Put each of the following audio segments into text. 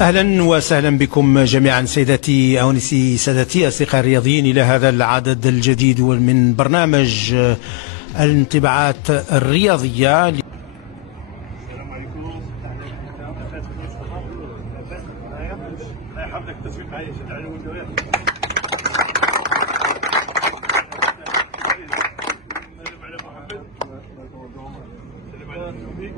أهلا وسهلا بكم جميعا سيداتي أونسي سادتي أصدقاء الرياضيين إلى هذا العدد الجديد من برنامج الانطباعات الرياضية. السلام عليكم. الله يحفظك. التصوير معايا شد على الوجه. سلم على محمد. سلم على النبي.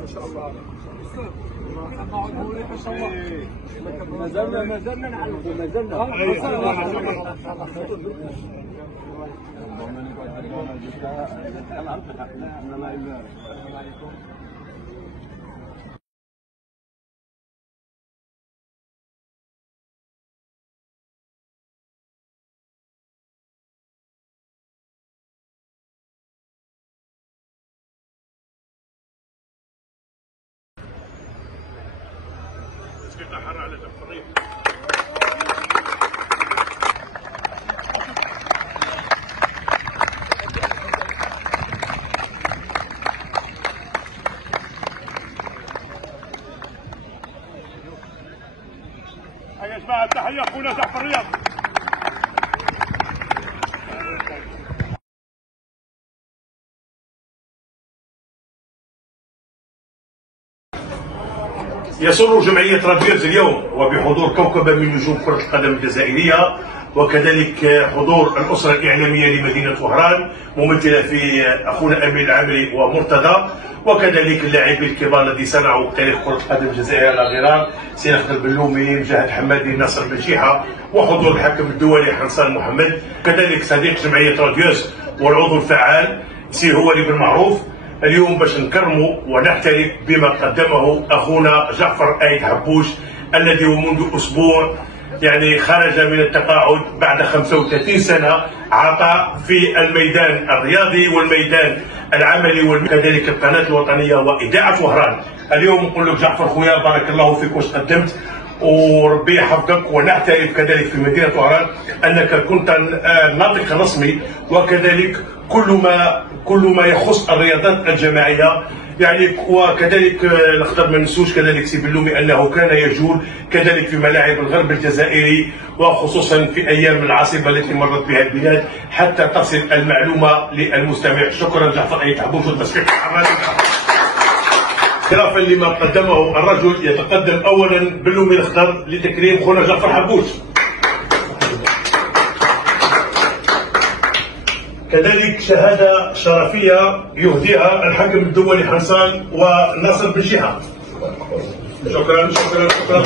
ان شاء الله. ما زلنا نعلم ما زلنا حر على الطريق. يا جماعة تحية أخونا جعفر الرياض. يسر جمعية راديوز اليوم وبحضور كوكبة من نجوم كرة القدم الجزائرية وكذلك حضور الأسرة الإعلامية لمدينة وهران ممثلة في أخونا أمين العمري ومرتضى وكذلك اللاعبين الكبار الذي صنعوا تاريخ كرة القدم الجزائرية على غرار سي أخضر بلومي مجاهد حمادي ناصر بن شيحة وحضور الحكم الدولي حنصان محمد كذلك صديق جمعية راديوز والعضو الفعال سي هواري بن معروف. اليوم باش نكرموا ونحترف بما قدمه اخونا جعفر ايد حبوش الذي منذ اسبوع يعني خرج من التقاعد بعد 35 سنه عطى في الميدان الرياضي والميدان العملي وكذلك القناه الوطنيه واذاعه وهران. اليوم نقول لك جعفر خويا بارك الله فيك واش قدمت وربي يحفظك ونعترف كذلك في مدينه وهران انك كنت ناطق رسمي وكذلك كل ما يخص الرياضات الجماعيه يعني وكذلك نقدر ما ننسوش كذلك سي بلومي انه كان يجول كذلك في ملاعب الغرب الجزائري وخصوصا في ايام العاصفه التي مرت بها البلاد حتى تصل المعلومه للمستمع. شكرا جعفر ايد حبوش والتصفيق خلافا لما قدمه الرجل يتقدم اولا بلومي الخضر لتكريم خونا جعفر حبوش. كذلك شهادة شرفية يهديها الحكم الدولي حنصان وناصر بن شيحة. شكرا شكرا شكرا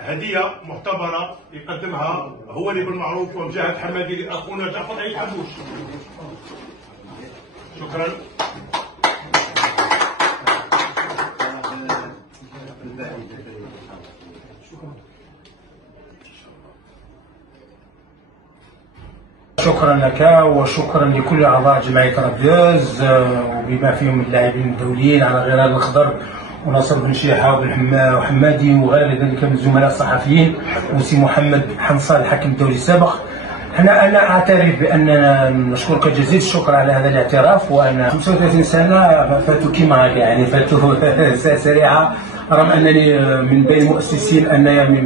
هدية معتبرة يقدمها هو اللي بالمعروف ومجاهد حمادي لأخونا جعفر أيد حبوش. شكرا. شكرا لك وشكرا لكل اعضاء جمعيه راديوز وبما فيهم اللاعبين الدوليين على غرار الخضر وناصر بن شيحة وحمادي وغير ذلك من الزملاء الصحفيين وسي محمد حنصان الحكم الدولي السابق. انا اعترف باننا نشكرك جزيل الشكر على هذا الاعتراف. وانا 35 سنه فاتوا كيما هكا يعني فاتوا سريعه رغم انني من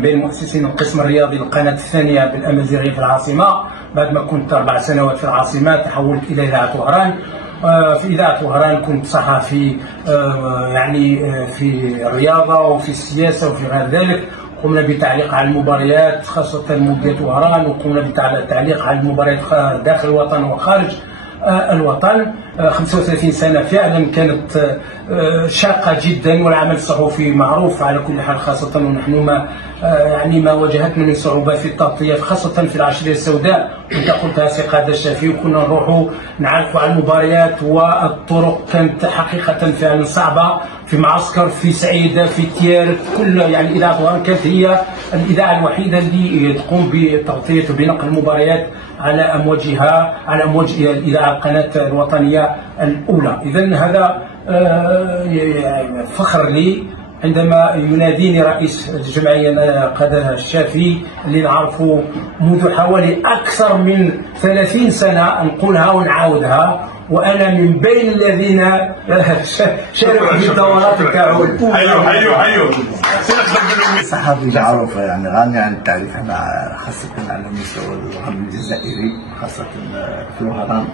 بين مؤسسين القسم الرياضي للقناه الثانيه بالامازيغيه في العاصمه. بعد ما كنت 4 سنوات في العاصمه تحولت الى اذاعه وهران. في إذاعة وهران كنت صحفي يعني في الرياضة وفي السياسة وفي غير ذلك. قمنا بالتعليق على المباريات خاصة مدية وهران وقمنا بالتعليق على المباريات داخل الوطن وخارج الوطن. 35 سنة فعلا كانت شاقة جدا، والعمل الصحفي معروف على كل حال، خاصة ونحن ما واجهتنا من صعوبات في التغطية خاصة في العشرية السوداء. وانت قلتها سي قادة الشافي، وكنا نروحوا نعرفوا على المباريات، والطرق كانت حقيقة فعلا صعبة، في معسكر، في سعيدة، في تيار، كل إذاعة وهران كانت هي الإذاعة الوحيدة اللي تقوم بتغطية وبنقل المباريات على أمواجها، على أمواج الإذاعة القناة الوطنية الأولى. إذن هذا فخر لي عندما يناديني رئيس الجمعية قادة الشافي اللي نعرفه منذ حوالي أكثر من 30 سنة، نقولها ونعاودها، وأنا من بين الذين شاركوا في الدورات تاعو. حيو الصحافي معروف يعني غني عن التعريف، احنا خاصة على مستوى الوطن الجزائري، خاصة في وهران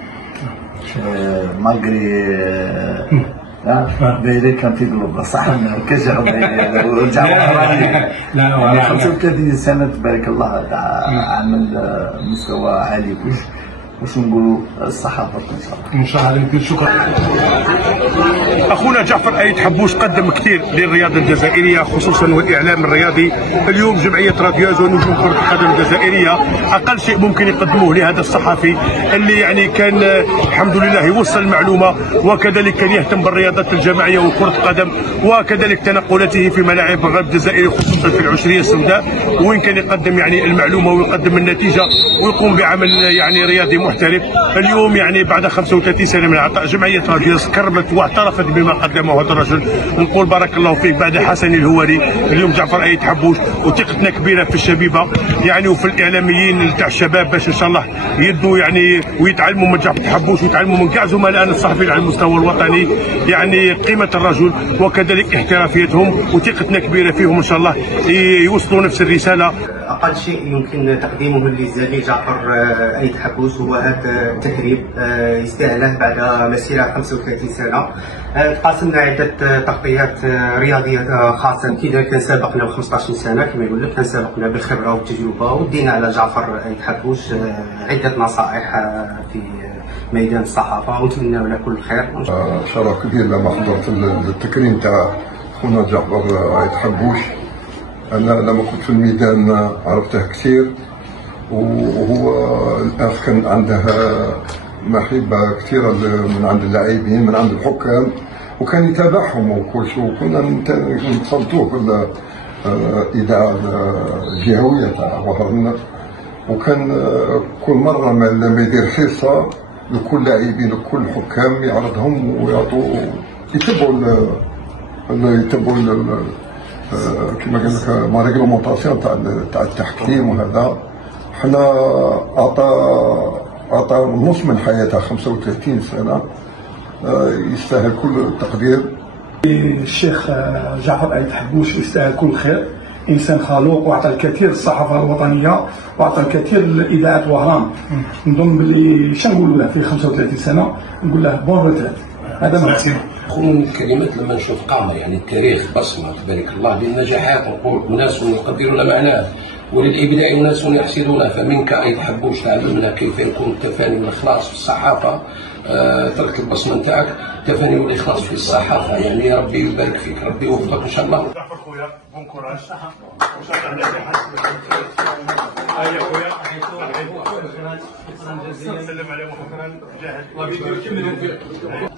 مالغري بيلي كان تيقولوا بصح كشغل ورجع وهراني يعني 35 سنة تبارك الله، عمل مستوى عالي. واش نقولوا الصحافه ان شاء الله. شكرا. اخونا جعفر أيد حبوش قدم كثير للرياضه الجزائريه خصوصا والاعلام الرياضي. اليوم جمعيه راديوز ونجوم كره القدم الجزائريه اقل شيء ممكن يقدموه لهذا الصحفي اللي يعني كان الحمد لله يوصل المعلومه، وكذلك كان يهتم بالرياضات الجماعيه وكره القدم، وكذلك تنقلاته في ملاعب الرياض الجزائري خصوصا في العشريه السوداء، وين كان يقدم يعني المعلومه ويقدم النتيجه ويقوم بعمل يعني رياضي محترف. اليوم يعني بعد 35 سنه من عطاء جمعيه راديوز كرمت واعترفت بما قدمه هذا الرجل. نقول بارك الله فيك بعد حسن الهواري. اليوم جعفر أيد حبوش، وثقتنا كبيره في الشبيبه يعني وفي الاعلاميين تاع الشباب باش ان شاء الله يدوا يعني ويتعلموا من جعفر حبوش ويتعلموا من كاع زملائنا الصحفيين على المستوى الوطني يعني قيمه الرجل وكذلك احترافيتهم، وثقتنا كبيره فيهم ان شاء الله يوصلوا نفس الرساله. أقل شيء يمكن تقديمه للزميل جعفر أيد حبوش هو هذا التكريم يستاهله بعد مسيرة 35 سنة. تقاسمنا عدة تغطيات رياضية خاصة، كذا كان سابقنا ب 15 سنة كما يقول لك، كان سابقنا بالخبرة والتجربة، ودينا على جعفر أيد حبوش عدة نصائح في ميدان الصحافة، ونتمنى له كل الخير. شرف كبير لما حضرت التكريم تاع خونا جعفر أيد حبوش. أنا لما كنت في الميدان عرفته كثير، وهو الأخ كان عنده محبة كثيرة من عند اللاعبين من عند الحكام، وكان يتابعهم وكل شيء، وكنا نتصلتوه في الإذاعة الجهوية تاع وهران، وكان كل مرة ما يدير حصة لكل لاعبين لكل حكام يعرضهم ويعطوا يتبعوا كما قال لك ما ريغلومونطاسيون تاع التحكيم. وهذا حنا عطى نص من حياته 35 سنه، يستاهل كل التقدير. الشيخ جعفر أيد حبوش يستاهل كل خير، انسان خلوق، واعطى الكثير للصحافه الوطنيه، واعطى الكثير لاذاعه وهران. نظن باللي شنقولوا له في 35 سنه، نقول له بون روتريت. هذا ما يكون الكلمات لما نشوف قامه يعني التاريخ بصمه تبارك الله بالنجاحات، نقول اناس يقدرون معناه وللابداع اناس يحسدونه. فمنك أيد حبوش تعلمنا كيف يكون التفاني والاخلاص في الصحافه، تركت البصمه نتاعك التفاني والاخلاص في الصحافه، يعني يا ربي يبارك فيك، ربي يوفقك ان شاء الله. جعفر خويا بون كوراج وان شاء الله هيا خويا سلم عليهم وشكرا جاهز